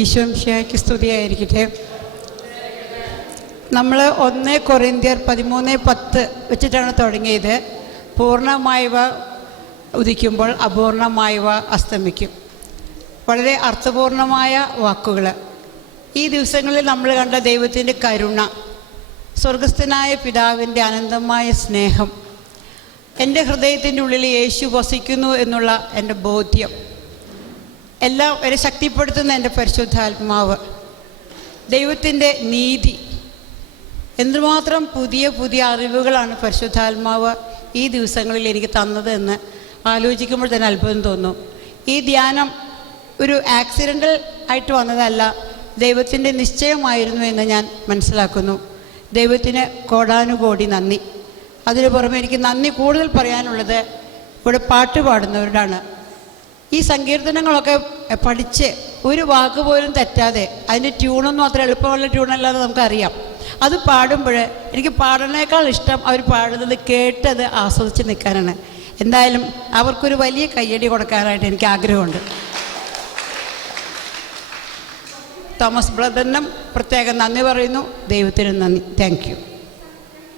ഈശോ മിശിഹായ്ക്ക് സ്തുതിയായിരിക്കട്ടെ. നമ്മൾ 1 കൊറിന്ത്യർ 13:10 വെച്ചിട്ടാണ് തുടങ്ങിയത്. പൂർണ്ണമായവ ഉദിക്കുമ്പോൾ അപൂർണമായവ അസ്തമിക്കും. വളരെ അർത്ഥപൂർണമായ വാക്കുകൾ. ഈ ദിവസങ്ങളിൽ നമ്മൾ കണ്ട ദൈവത്തിൻ്റെ കരുണ, സ്വർഗസ്ഥനായ പിതാവിൻ്റെ അനന്തമായ സ്നേഹം, എൻ്റെ ഹൃദയത്തിൻ്റെ ഉള്ളിൽ യേശു വസിക്കുന്നു എന്നുള്ള എൻ്റെ ബോധ്യം, എല്ലാം എന്നെ ശക്തിപ്പെടുത്തുന്ന എൻ്റെ പരിശുദ്ധാത്മാവ്, ദൈവത്തിൻ്റെ നീതി, എന്തുമാത്രം പുതിയ പുതിയ അറിവുകളാണ് പരിശുദ്ധാത്മാവ് ഈ ദിവസങ്ങളിൽ എനിക്ക് തന്നത് എന്ന് ആലോചിക്കുമ്പോൾ തന്നെ അത്ഭുതം തോന്നും. ഈ ധ്യാനം ഒരു ആക്സിഡൻ്റൽ ആയിട്ട് വന്നതല്ല, ദൈവത്തിൻ്റെ നിശ്ചയമായിരുന്നു എന്ന് ഞാൻ മനസ്സിലാക്കുന്നു. ദൈവത്തിന് കോടാനുകോടി നന്ദി. അതിനു പുറമെ എനിക്ക് നന്ദി കൂടുതൽ പറയാനുള്ളത് ഇവിടെ പാട്ട് പാടുന്നവരോടാണ്. ഈ സങ്കീർത്തനങ്ങളൊക്കെ പഠിച്ച് ഒരു വാക്ക് പോലും തെറ്റാതെ, അതിൻ്റെ ട്യൂണൊന്നും അത്ര എളുപ്പമുള്ള ട്യൂണല്ലാതെ നമുക്കറിയാം. അത് പാടുമ്പോൾ എനിക്ക് പാടുന്നതിനേക്കാൾ ഇഷ്ടം അവർ പാടുന്നത് കേട്ടത് ആസ്വദിച്ച് നിൽക്കാനാണ്. എന്തായാലും അവർക്കൊരു വലിയ കയ്യടി കൊടുക്കാനായിട്ട് എനിക്ക് ആഗ്രഹമുണ്ട്. തോമസ് ബ്രദറിനും പ്രത്യേകം നന്ദി പറയുന്നു. ദൈവത്തിനും നന്ദി. Thank you.